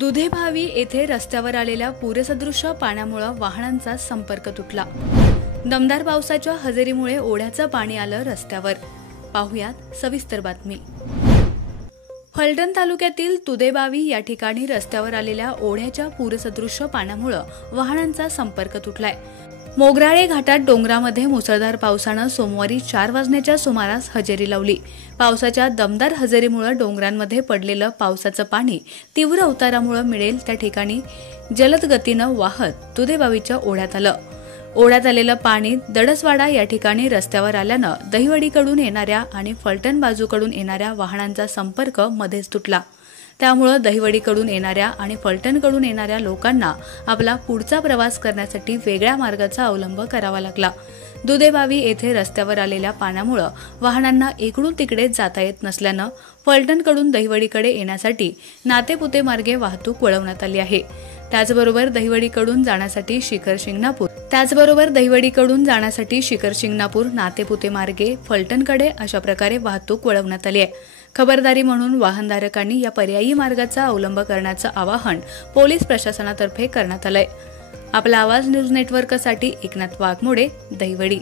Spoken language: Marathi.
दुधेभावी येथे रस्त्यावर आलेल्या पूरसदृश्य पाण्यामुळे वाहनांचा संपर्क तुटला। दमदार पावसाच्या हजेरीमुळे ओढ्याचं पाणी आलं रस्त्यावर। पाहुयात सविस्तर बातमी। फलटण तालुक्यातील दुधेभावी या ठिकाणी रस्त्यावर आलेल्या ओढ्याच्या पूरसदृश्य पाण्यामुळे वाहनांचा संपर्क तुटलाय। मोगराळे घाटात डोंगरामध्ये मुसळधार पावसानं सोमवारी 4 वाजण्याच्या सुमारास हजेरी लावली। पावसाच्या दमदार हजेरीमुळे डोंगरांमध्ये पडलेलं पावसाचं पाणी तीव्र उतारामुळे मिळेल त्या ठिकाणी जलद गतीनं वाहत दुधेभावीच्या ओढ्यात आलं। ओढ्यात आलेलं पाणी दडसवाडा या ठिकाणी रस्त्यावर आल्यानं दहिवडीकडून येणाऱ्या आणि फलटण बाजूकडून येणाऱ्या वाहनांचा संपर्क मध्येच तुटला। त्यामुळे दहिवडीकडून येणाऱ्या आणि फलटणकडून येणाऱ्या लोकांना आपला पुढचा प्रवास करण्यासाठी वेगळ्या मार्गाचा अवलंब करावा लागला। दुधेभावी येथे रस्त्यावर आलेल्या पाण्यामुळे वाहनांना इकडून तिकडे जाता येत नसल्यानं फलटणकडून दहिवडीकडे येण्यासाठी नातेपुते मार्गे वाहतूक वळवण्यात आली आहे। त्याचबरोबर दहिवडीकडून जाण्यासाठी शिखर शिंगणापूर नातेपुते मार्गे फलटणकडे अशा प्रकारे वाहतूक वळवण्यात आली आहे। खबरदारी म्हणून वाहनधारकांनी या पर्यायी मार्गाचा अवलंब करण्याचं आवाहन पोलीस प्रशासनातर्फे करण्यात आलंय। आपला आवाज न्यूज नेटवर्कसाठी एकनाथ वाघमोडे, दहिवडी।